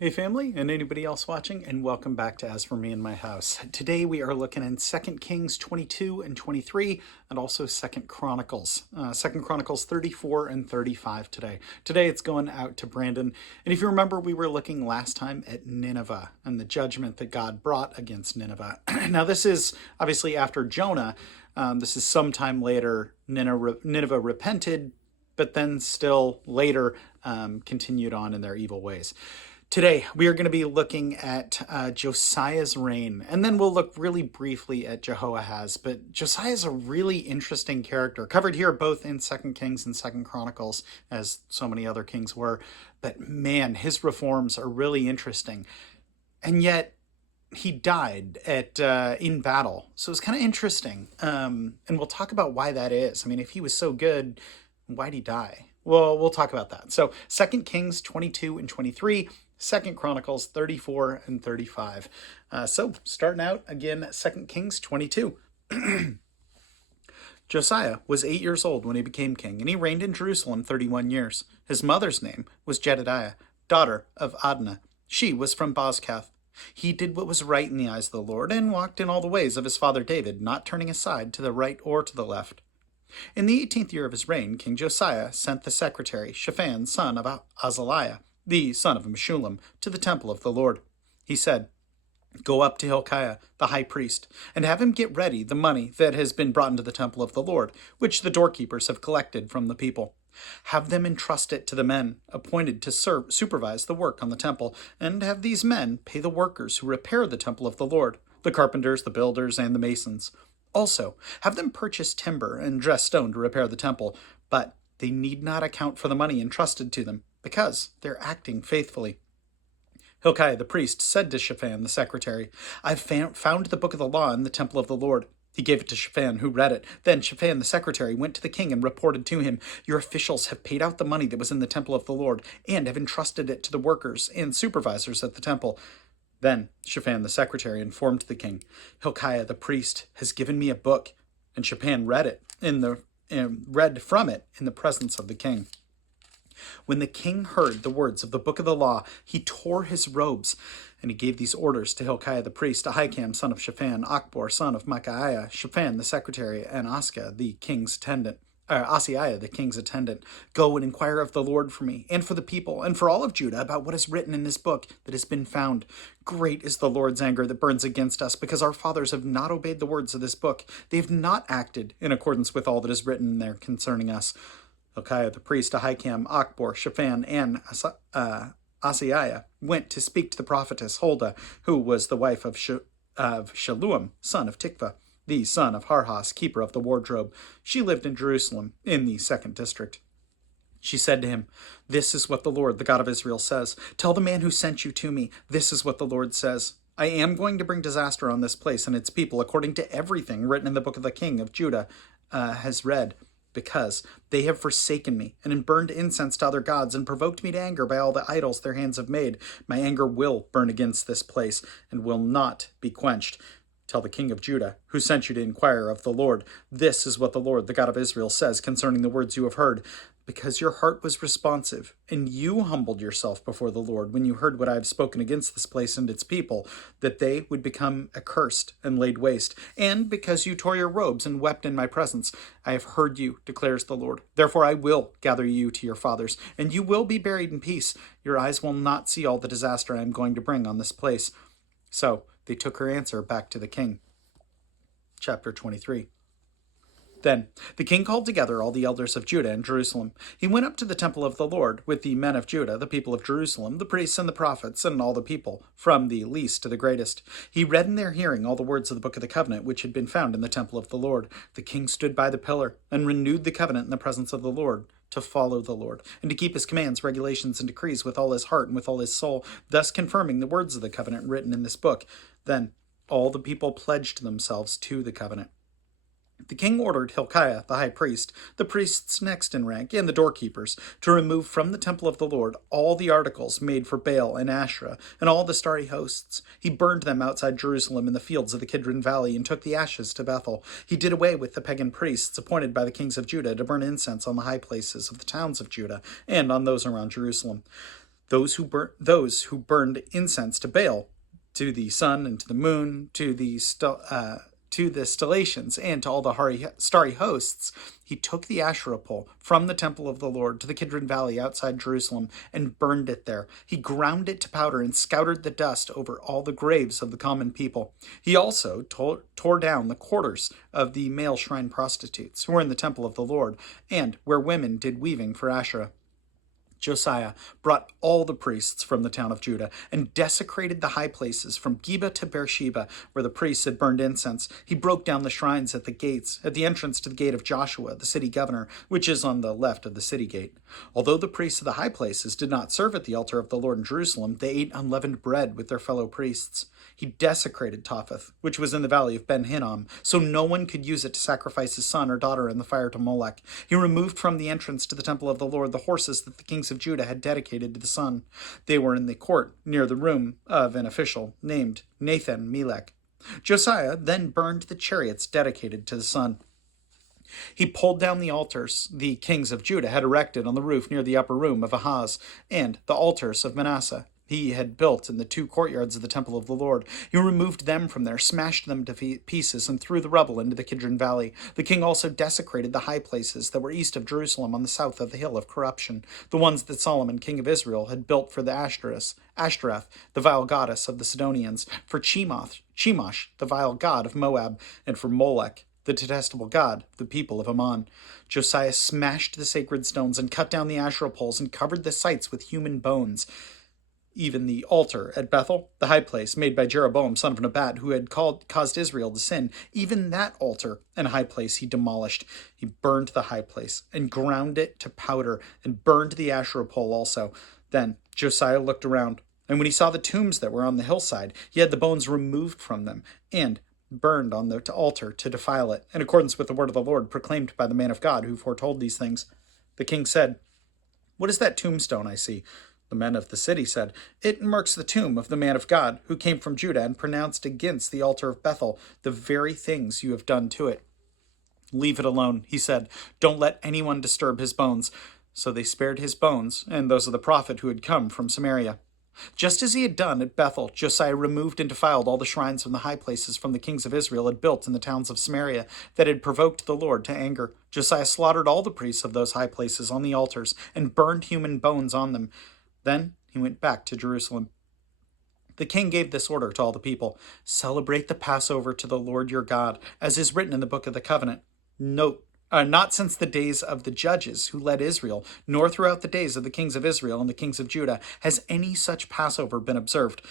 Hey family, and anybody else watching, and welcome back to As For Me and My House. Today we are looking in 2 Kings 22 and 23, and also 2 Chronicles. 2 Chronicles 34 and 35 today. Today it's going out to Brandon. And if you remember, we were looking last time at Nineveh and the judgment that God brought against Nineveh. Now this is obviously after Jonah. This is sometime later. Nineveh repented, but then still later continued on in their evil ways. Today, we are going to be looking at Josiah's reign, and then we'll look really briefly at Jehoahaz. But Josiah is a really interesting character, covered here both in 2 Kings and 2 Chronicles, as so many other kings were. But man, his reforms are really interesting. And yet, he died in battle. So it's kind of interesting. And we'll talk about why that is. I mean, if he was so good, why'd he die? Well, we'll talk about that. So 2 Kings 22 and 23, 2 Chronicles 34 and 35. So starting out again, 2 Kings 22. Josiah was 8 years old when he became king, and he reigned in Jerusalem 31 years. His mother's name was Jedidiah, daughter of Adnah. She was from Bozkath. He did what was right in the eyes of the Lord, and walked in all the ways of his father David, not turning aside to the right or to the left. In the 18th year of his reign, King Josiah sent the secretary, Shaphan, son of Azaliah, the son of Meshullam, to the temple of the Lord. He said, "Go up to Hilkiah, the high priest, and have him get ready the money that has been brought into the temple of the Lord, which the doorkeepers have collected from the people. Have them entrust it to the men appointed to supervise the work on the temple, and have these men pay the workers who repair the temple of the Lord, the carpenters, the builders, and the masons. Also, have them purchase timber and dress stone to repair the temple, but they need not account for the money entrusted to them, because they're acting faithfully." Hilkiah the priest said to Shaphan the secretary, "I've found the book of the law in the temple of the Lord." He gave it to Shaphan, who read it. Then Shaphan the secretary went to the king and reported to him, "Your officials have paid out the money that was in the temple of the Lord, and have entrusted it to the workers and supervisors at the temple." Then Shaphan the secretary informed the king, "Hilkiah the priest has given me a book." And Shaphan read from it in the presence of the king. When the king heard the words of the book of the law, he tore his robes, and he gave these orders to Hilkiah the priest, Ahikam son of Shaphan, Achbor son of Micaiah, Shaphan the secretary, and Asaiah the king's attendant. "Go and inquire of the Lord for me, and for the people, and for all of Judah, about what is written in this book that has been found. Great is the Lord's anger that burns against us, because our fathers have not obeyed the words of this book. They have not acted in accordance with all that is written in there concerning us." Hilkiah the priest, Ahikam, Achbor, Shaphan, and Asaiah went to speak to the prophetess Huldah, who was the wife of Shallum, son of Tikvah, the son of Harhas, keeper of the wardrobe. She lived in Jerusalem, in the 2nd district. She said to him, "This is what the Lord, the God of Israel, says. Tell the man who sent you to me, this is what the Lord says. I am going to bring disaster on this place and its people, according to everything written in the book of the king of Judah has read, because they have forsaken me and burned incense to other gods and provoked me to anger by all the idols their hands have made. My anger will burn against this place and will not be quenched. Tell the king of Judah, who sent you to inquire of the Lord, this is what the Lord, the God of Israel, says concerning the words you have heard. Because your heart was responsive, and you humbled yourself before the Lord when you heard what I have spoken against this place and its people, that they would become accursed and laid waste, and because you tore your robes and wept in my presence, I have heard you, declares the Lord. Therefore I will gather you to your fathers, and you will be buried in peace. Your eyes will not see all the disaster I am going to bring on this place." So they took her answer back to the king. Chapter 23. Then the king called together all the elders of Judah and Jerusalem. He went up to the temple of the Lord with the men of Judah, the people of Jerusalem, the priests and the prophets, and all the people, from the least to the greatest. He read in their hearing all the words of the book of the covenant which had been found in the temple of the Lord. The king stood by the pillar and renewed the covenant in the presence of the Lord, to follow the Lord, and to keep his commands, regulations, and decrees with all his heart and with all his soul, thus confirming the words of the covenant written in this book. Then all the people pledged themselves to the covenant. The king ordered Hilkiah, the high priest, the priests next in rank, and the doorkeepers, to remove from the temple of the Lord all the articles made for Baal and Asherah, and all the starry hosts. He burned them outside Jerusalem in the fields of the Kidron Valley, and took the ashes to Bethel. He did away with the pagan priests appointed by the kings of Judah to burn incense on the high places of the towns of Judah, and on those around Jerusalem. those who burned incense to Baal, to the sun and to the moon, to the stellations, and to all the starry hosts, he took the Asherah pole from the temple of the Lord to the Kidron Valley outside Jerusalem and burned it there. He ground it to powder and scattered the dust over all the graves of the common people. He also tore down the quarters of the male shrine prostitutes who were in the temple of the Lord, and where women did weaving for Asherah. Josiah brought all the priests from the town of Judah and desecrated the high places from Geba to Beersheba, where the priests had burned incense. He broke down the shrines at the gates, at the entrance to the gate of Joshua, the city governor, which is on the left of the city gate. Although the priests of the high places did not serve at the altar of the Lord in Jerusalem, they ate unleavened bread with their fellow priests. He desecrated Topheth, which was in the valley of Ben Hinnom, so no one could use it to sacrifice his son or daughter in the fire to Molech. He removed from the entrance to the temple of the Lord the horses that the kings of Judah had dedicated to the sun. They were in the court near the room of an official named Nathan Melech. Josiah then burned the chariots dedicated to the sun. He pulled down the altars the kings of Judah had erected on the roof near the upper room of Ahaz, and the altars of Manasseh he had built in the two courtyards of the temple of the Lord. He removed them from there, smashed them to pieces, and threw the rubble into the Kidron Valley. The king also desecrated the high places that were east of Jerusalem on the south of the hill of corruption, the ones that Solomon, king of Israel, had built for the Ashtoreth, the vile goddess of the Sidonians, for Chemosh, the vile god of Moab, and for Molech, the detestable god of the people of Ammon. Josiah smashed the sacred stones and cut down the Asherah poles and covered the sites with human bones. Even the altar at Bethel, the high place made by Jeroboam son of Nebat, who had caused Israel to sin, even that altar and high place he demolished. He burned the high place and ground it to powder and burned the Asherah pole also. Then Josiah looked around, and when he saw the tombs that were on the hillside, he had the bones removed from them and burned on the altar to defile it, in accordance with the word of the Lord proclaimed by the man of God who foretold these things. The king said, "What is that tombstone I see?" The men of the city said, "It marks the tomb of the man of God who came from Judah and pronounced against the altar of Bethel the very things you have done to it." "Leave it alone," he said. "Don't let anyone disturb his bones." So they spared his bones and those of the prophet who had come from Samaria. Just as he had done at Bethel, Josiah removed and defiled all the shrines from the high places from the kings of Israel had built in the towns of Samaria that had provoked the Lord to anger. Josiah slaughtered all the priests of those high places on the altars and burned human bones on them. Then he went back to Jerusalem. The king gave this order to all the people: "Celebrate the Passover to the Lord your God, as is written in the book of the covenant. Not since the days of the judges who led Israel, nor throughout the days of the kings of Israel and the kings of Judah, has any such Passover been observed.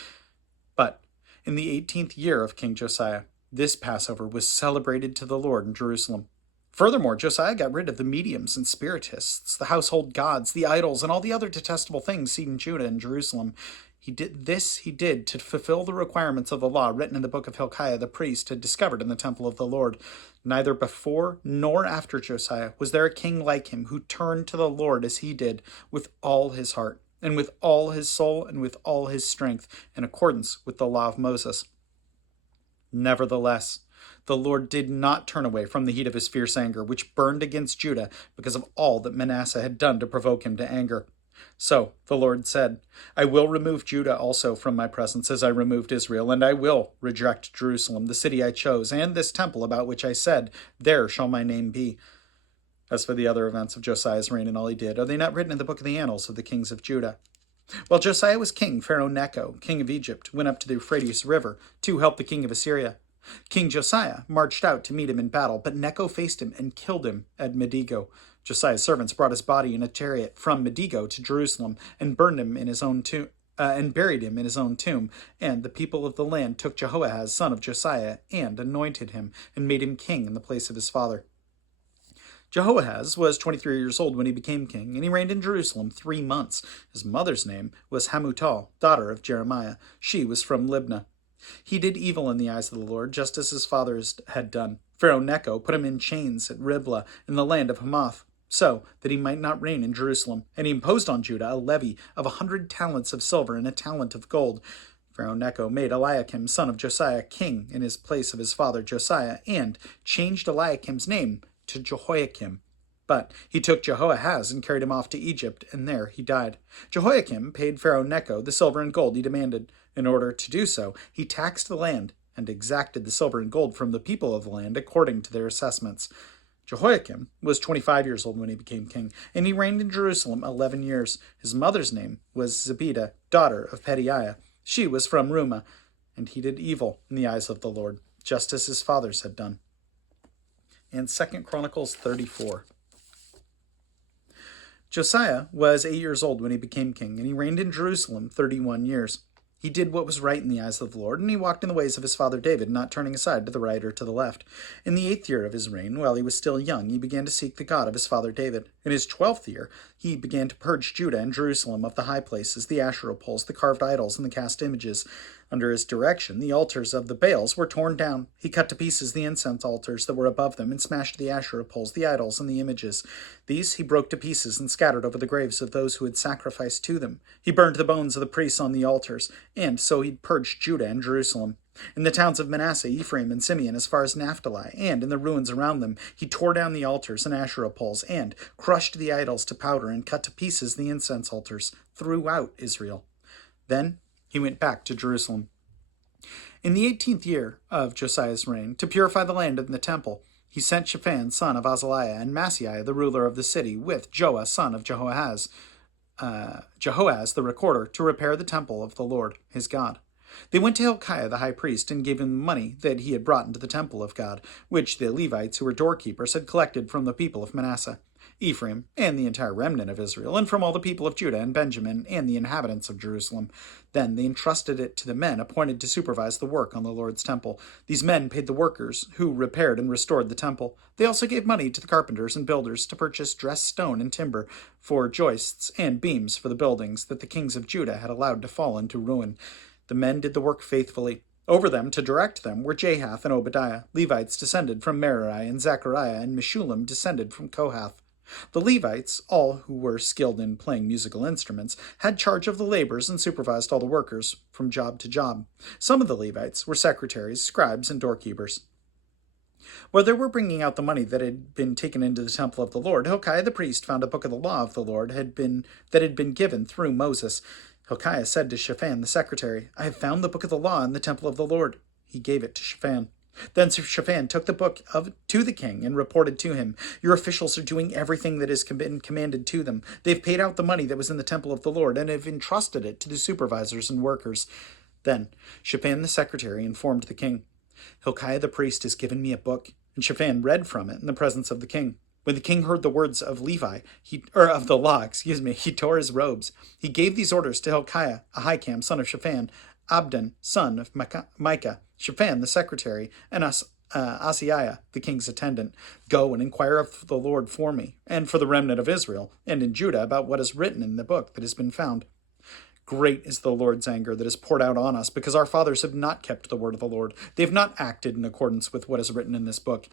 But in the 18th year of King Josiah, this Passover was celebrated to the Lord in Jerusalem." Furthermore, Josiah got rid of the mediums and spiritists, the household gods, the idols, and all the other detestable things seen in Judah and Jerusalem. He did to fulfill the requirements of the law written in the book of Hilkiah the priest had discovered in the temple of the Lord. Neither before nor after Josiah was there a king like him who turned to the Lord as he did, with all his heart, and with all his soul, and with all his strength, in accordance with the law of Moses. Nevertheless, the Lord did not turn away from the heat of his fierce anger, which burned against Judah because of all that Manasseh had done to provoke him to anger. So the Lord said, "I will remove Judah also from my presence as I removed Israel, and I will reject Jerusalem, the city I chose, and this temple about which I said, 'There shall my name be.'" As for the other events of Josiah's reign and all he did, are they not written in the book of the annals of the kings of Judah? While Josiah was king, Pharaoh Necho, king of Egypt, went up to the Euphrates River to help the king of Assyria. King Josiah marched out to meet him in battle, but Necho faced him and killed him at Megiddo. Josiah's servants brought his body in a chariot from Megiddo to Jerusalem and burned him in his own tomb, and buried him in his own tomb. And the people of the land took Jehoahaz, son of Josiah, and anointed him and made him king in the place of his father. Jehoahaz was 23 years old when he became king, and he reigned in Jerusalem 3 months. His mother's name was Hamutal, daughter of Jeremiah. She was from Libnah. He did evil in the eyes of the Lord, just as his fathers had done. Pharaoh Necho put him in chains at Riblah in the land of Hamath, so that he might not reign in Jerusalem. And he imposed on Judah a levy of 100 talents of silver and a talent of gold. Pharaoh Necho made Eliakim, son of Josiah, king in his place of his father Josiah, and changed Eliakim's name to Jehoiakim. But he took Jehoahaz and carried him off to Egypt, and there he died. Jehoiakim paid Pharaoh Necho the silver and gold he demanded. In order to do so, he taxed the land and exacted the silver and gold from the people of the land according to their assessments. Jehoiakim was 25 years old when he became king, and he reigned in Jerusalem 11 years. His mother's name was Zebidah, daughter of Pedaiah. She was from Rumah, and he did evil in the eyes of the Lord, just as his fathers had done. And 2 Chronicles 34. Josiah was 8 years old when he became king, and he reigned in Jerusalem 31 years. He did what was right in the eyes of the Lord, and he walked in the ways of his father David, not turning aside to the right or to the left. In the 8th year of his reign, while he was still young, he began to seek the God of his father David. In his 12th year, he began to purge Judah and Jerusalem of the high places, the Asherah poles, the carved idols, and the cast images. Under his direction, the altars of the Baals were torn down. He cut to pieces the incense altars that were above them and smashed the Asherah poles, the idols, and the images. These he broke to pieces and scattered over the graves of those who had sacrificed to them. He burned the bones of the priests on the altars, and so he purged Judah and Jerusalem. In the towns of Manasseh, Ephraim, and Simeon, as far as Naphtali, and in the ruins around them, he tore down the altars and Asherah poles, and crushed the idols to powder, and cut to pieces the incense altars throughout Israel. Then he went back to Jerusalem. In the 18th year of Josiah's reign, to purify the land and the temple, he sent Shaphan, son of Azaliah, and Maaseiah, the ruler of the city, with Joah, son of Jehoahaz, Jehoahaz the recorder, to repair the temple of the Lord his God. They went to Hilkiah the high priest and gave him the money that he had brought into the temple of God, which the Levites, who were doorkeepers, had collected from the people of Manasseh, Ephraim, and the entire remnant of Israel, and from all the people of Judah and Benjamin, and the inhabitants of Jerusalem. Then they entrusted it to the men appointed to supervise the work on the Lord's temple. These men paid the workers who repaired and restored the temple. They also gave money to the carpenters and builders to purchase dressed stone and timber for joists and beams for the buildings that the kings of Judah had allowed to fall into ruin. The men did the work faithfully. Over them, to direct them, were Jahath and Obadiah, Levites descended from Merari, and Zechariah and Meshullam descended from Kohath. The Levites, all who were skilled in playing musical instruments, had charge of the labors and supervised all the workers from job to job. Some of the Levites were secretaries, scribes, and doorkeepers. While they were bringing out the money that had been taken into the temple of the Lord, Hilkiah the priest found a book of the law of the Lord that had been given through Moses. Hilkiah said to Shaphan the secretary, "I have found the book of the law in the temple of the Lord." He gave it to Shaphan. Then Shaphan took the book to the king and reported to him, "Your officials are doing everything that has been commanded to them. They've paid out the money that was in the temple of the Lord and have entrusted it to the supervisors and workers." Then Shaphan the secretary informed the king, "Hilkiah the priest has given me a book." And Shaphan read from it in the presence of the king. When the king heard the words of of the law, he tore his robes. He gave these orders to Hilkiah, Ahikam, son of Shaphan, Abdon, son of Micah, Shaphan, the secretary, and Asaiah, the king's attendant. "Go and inquire of the Lord for me, and for the remnant of Israel, and in Judah, about what is written in the book that has been found. Great is the Lord's anger that is poured out on us, because our fathers have not kept the word of the Lord. They have not acted in accordance with what is written in this book."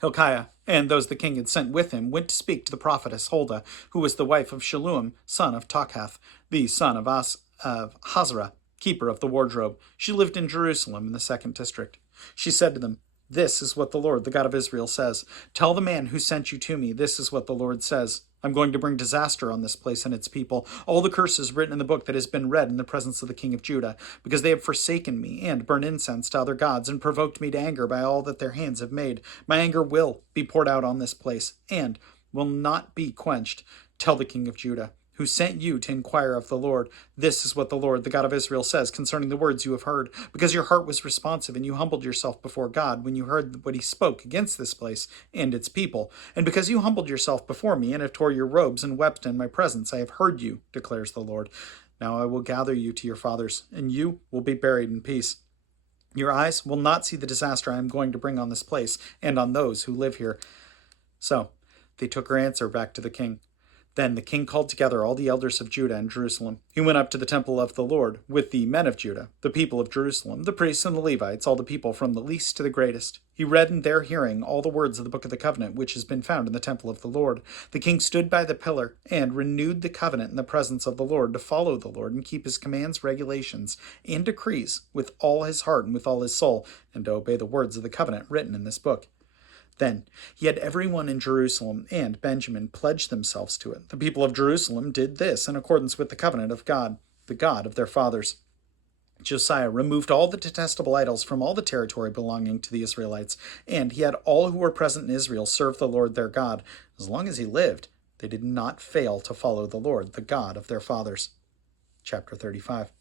Hilkiah and those the king had sent with him went to speak to the prophetess Huldah, who was the wife of Shallum, son of Tokhath, the son of Hazarah, keeper of the wardrobe. She lived in Jerusalem in the 2nd district. She said to them, "This is what the Lord, the God of Israel, says. Tell the man who sent you to me, this is what the Lord says. I'm going to bring disaster on this place and its people, all the curses written in the book that has been read in the presence of the king of Judah, because they have forsaken me and burned incense to other gods and provoked me to anger by all that their hands have made. My anger will be poured out on this place and will not be quenched. Tell the king of Judah, who sent you to inquire of the Lord, this is what the Lord, the God of Israel, says concerning the words you have heard, because your heart was responsive and you humbled yourself before God when you heard what he spoke against this place and its people. And because you humbled yourself before me and have tore your robes and wept in my presence, I have heard you, declares the Lord. Now I will gather you to your fathers, and you will be buried in peace. Your eyes will not see the disaster I am going to bring on this place and on those who live here." So they took her answer back to the king. Then the king called together all the elders of Judah and Jerusalem. He went up to the temple of the Lord with the men of Judah, the people of Jerusalem, the priests and the Levites, all the people from the least to the greatest. He read in their hearing all the words of the book of the covenant which has been found in the temple of the Lord. The king stood by the pillar and renewed the covenant in the presence of the Lord to follow the Lord and keep his commands, regulations, and decrees with all his heart and with all his soul, and to obey the words of the covenant written in this book. Then he had everyone in Jerusalem and Benjamin pledge themselves to it. The people of Jerusalem did this in accordance with the covenant of God, the God of their fathers. Josiah removed all the detestable idols from all the territory belonging to the Israelites, and he had all who were present in Israel serve the Lord their God. As long as he lived, they did not fail to follow the Lord, the God of their fathers. Chapter 35.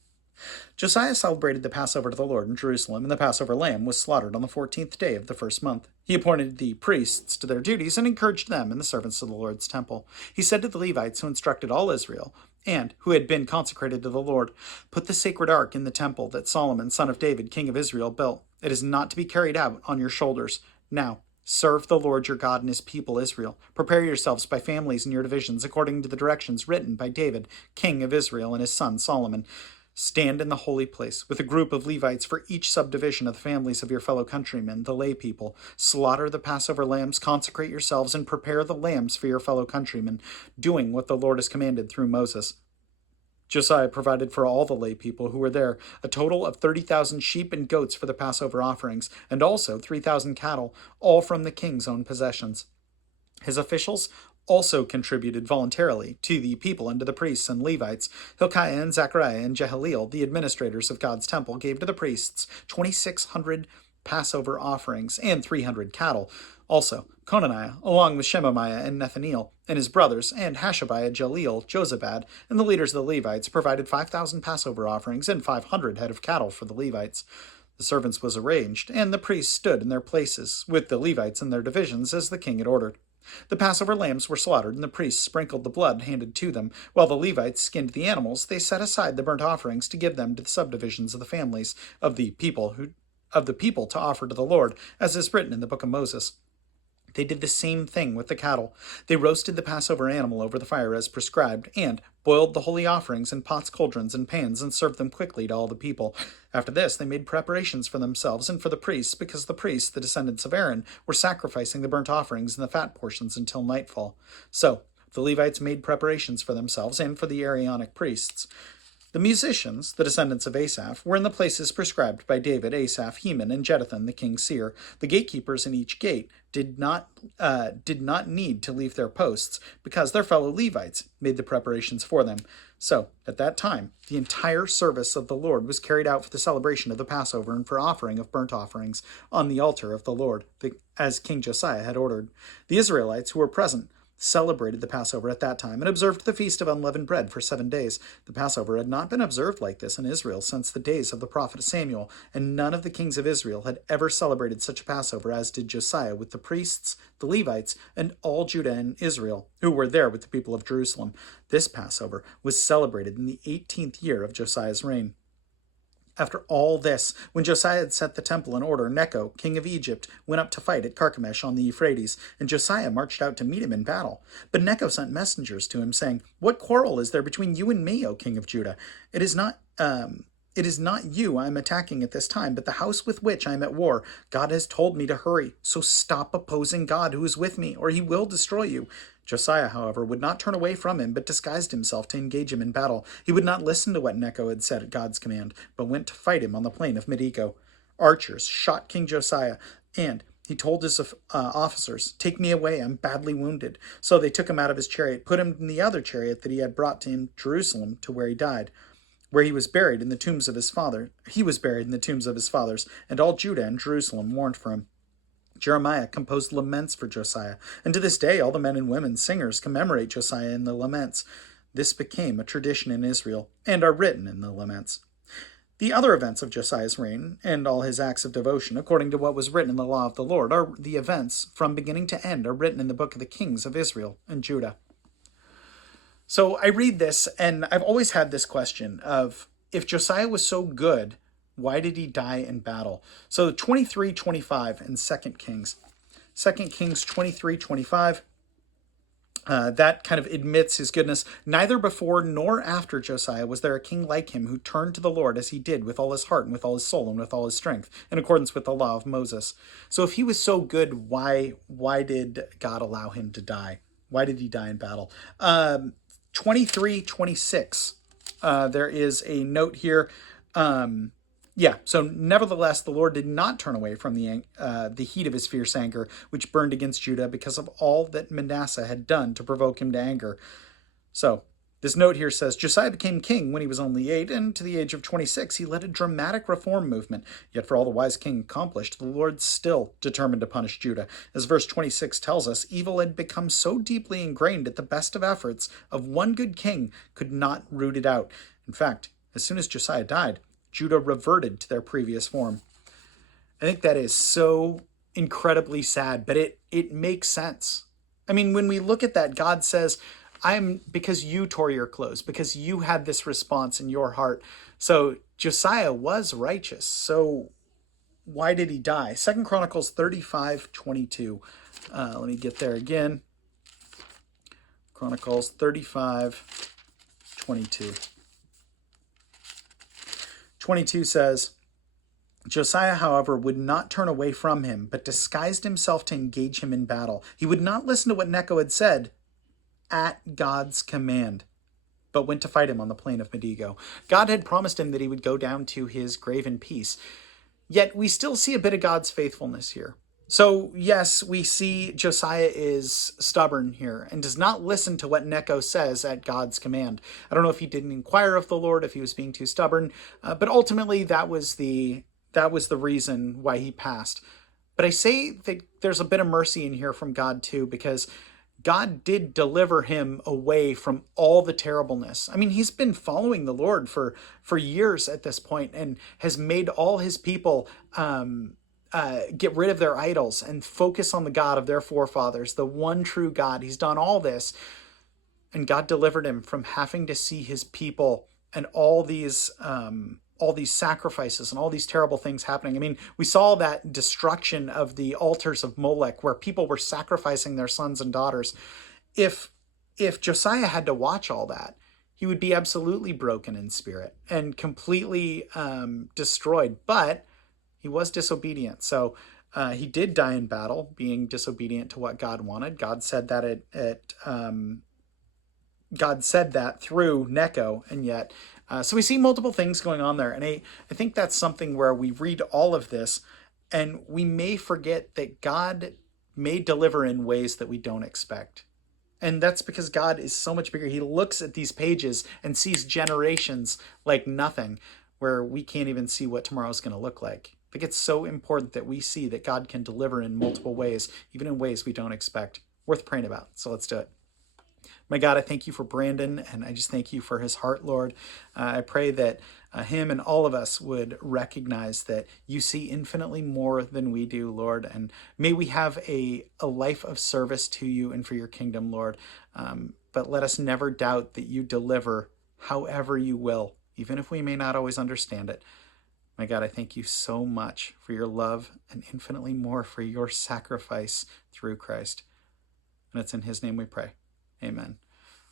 Josiah celebrated the Passover to the Lord in Jerusalem, and the Passover lamb was slaughtered on the 14th day of the first month. He appointed the priests to their duties and encouraged them and the servants of the Lord's temple. He said to the Levites who instructed all Israel, and who had been consecrated to the Lord, "Put the sacred ark in the temple that Solomon, son of David, king of Israel, built. It is not to be carried out on your shoulders. Now, serve the Lord your God and his people Israel. Prepare yourselves by families in your divisions, according to the directions written by David, king of Israel, and his son Solomon. Stand in the holy place, with a group of Levites for each subdivision of the families of your fellow countrymen, the lay people. Slaughter the Passover lambs, consecrate yourselves, and prepare the lambs for your fellow countrymen, doing what the Lord has commanded through Moses." Josiah provided for all the lay people who were there a total of 30,000 sheep and goats for the Passover offerings, and also 3,000 cattle, all from the king's own possessions. His officials also contributed voluntarily to the people and to the priests and Levites. Hilkiah and Zechariah and Jehaleel, the administrators of God's temple, gave to the priests 2,600 Passover offerings and 300 cattle. Also, Conaniah, along with Shemaiah and Nethaneel, and his brothers, and Hashabiah, Jaleel, Jozabad, and the leaders of the Levites, provided 5,000 Passover offerings and 500 head of cattle for the Levites. The servants was arranged, and the priests stood in their places, with the Levites in their divisions, as the king had ordered. The Passover lambs were slaughtered, and the priests sprinkled the blood handed to them. While the Levites skinned the animals, they set aside the burnt offerings to give them to the subdivisions of the families of the people to offer to the Lord, as is written in the book of Moses. They did the same thing with the cattle. They roasted the Passover animal over the fire as prescribed, and boiled the holy offerings in pots, cauldrons, and pans, and served them quickly to all the people. After this, they made preparations for themselves and for the priests, because the priests, the descendants of Aaron, were sacrificing the burnt offerings and the fat portions until nightfall. So the Levites made preparations for themselves and for the Aaronic priests. The musicians, the descendants of Asaph, were in the places prescribed by David, Asaph, Heman, and Jeduthun, the king's seer. The gatekeepers in each gate did not need to leave their posts, because their fellow Levites made the preparations for them. So, at that time, the entire service of the Lord was carried out for the celebration of the Passover and for offering of burnt offerings on the altar of the Lord, as King Josiah had ordered. The Israelites who were present celebrated the Passover at that time and observed the Feast of Unleavened Bread for 7 days. The Passover had not been observed like this in Israel since the days of the prophet Samuel, and none of the kings of Israel had ever celebrated such a Passover as did Josiah with the priests, the Levites, and all Judah and Israel who were there with the people of Jerusalem. This Passover was celebrated in the 18th year of Josiah's reign. After all this, when Josiah had set the temple in order, Necho, king of Egypt, went up to fight at Carchemish on the Euphrates, and Josiah marched out to meet him in battle. But Necho sent messengers to him, saying, "What quarrel is there between you and me, O king of Judah? It is not you I am attacking at this time, but the house with which I am at war. God has told me to hurry, so stop opposing God who is with me, or he will destroy you." Josiah, however, would not turn away from him, but disguised himself to engage him in battle. He would not listen to what Necho had said at God's command, but went to fight him on the plain of Megiddo. Archers shot King Josiah, and he told his officers, "Take me away, I'm badly wounded." So they took him out of his chariot, put him in the other chariot that he had brought to Jerusalem, to where he died, where he was buried in the tombs of his father. He was buried in the tombs of his fathers, and all Judah and Jerusalem mourned for him. Jeremiah composed laments for Josiah, and to this day all the men and women singers commemorate Josiah in the laments. This became a tradition in Israel, and are written in the laments. The other events of Josiah's reign, and all his acts of devotion, according to what was written in the law of the Lord, are the events from beginning to end are written in the book of the kings of Israel and Judah. So I read this, and I've always had this question of, if Josiah was so good, why did he die in battle? So 23:25 in 2 Kings. 2 Kings 23:25, that kind of admits his goodness. "Neither before nor after Josiah was there a king like him who turned to the Lord as he did with all his heart and with all his soul and with all his strength, in accordance with the law of Moses." So if he was so good, why did God allow him to die? Why did he die in battle? 23:26, there is a note here. Yeah, so nevertheless, the Lord did not turn away from the heat of his fierce anger, which burned against Judah because of all that Manasseh had done to provoke him to anger. So, this note here says Josiah became king when he was only 8, and to the age of 26, he led a dramatic reform movement. Yet, for all the wise king accomplished, the Lord still determined to punish Judah. As verse 26 tells us, evil had become so deeply ingrained at the best of efforts of one good king could not root it out. In fact, as soon as Josiah died, Judah reverted to their previous form. I think that is so incredibly sad, but it makes sense. I mean, when we look at that, God says, because you tore your clothes, because you had this response in your heart. So Josiah was righteous. So why did he die? 2 Chronicles 35:22. Let me get there again. Chronicles 35:22. 22 says, Josiah, however, would not turn away from him, but disguised himself to engage him in battle. He would not listen to what Necho had said at God's command, but went to fight him on the plain of Megiddo. God had promised him that he would go down to his grave in peace. Yet we still see a bit of God's faithfulness here. So yes, we see Josiah is stubborn here and does not listen to what Necho says at God's command. I don't know if he didn't inquire of the Lord, if he was being too stubborn, but ultimately that was the reason why he passed. But I say that there's a bit of mercy in here from God too, because God did deliver him away from all the terribleness. I mean, he's been following the Lord for years at this point and has made all his people get rid of their idols and focus on the God of their forefathers, the one true God. He's done all this, and God delivered him from having to see his people and all these sacrifices and all these terrible things happening. I mean, we saw that destruction of the altars of Molech where people were sacrificing their sons and daughters. If Josiah had to watch all that, he would be absolutely broken in spirit and completely destroyed. But he was disobedient. So he did die in battle, being disobedient to what God wanted. God said that God said that through Necho, and yet so we see multiple things going on there. And I think that's something where we read all of this and we may forget that God may deliver in ways that we don't expect. And that's because God is so much bigger. He looks at these pages and sees generations like nothing, where we can't even see what tomorrow's going to look like. I think it's so important that we see that God can deliver in multiple ways, even in ways we don't expect. Worth praying about. So let's do it. My God, I thank you for Brandon, and I just thank you for his heart, Lord. I pray that him and all of us would recognize that you see infinitely more than we do, Lord, and may we have a life of service to you and for your kingdom, Lord. But let us never doubt that you deliver however you will, even if we may not always understand it. My God, I thank you so much for your love and infinitely more for your sacrifice through Christ. And it's in his name we pray. Amen.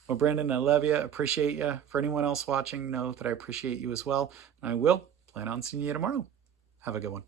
Well, Brandon, I love you. Appreciate you. For anyone else watching, know that I appreciate you as well. And I will plan on seeing you tomorrow. Have a good one.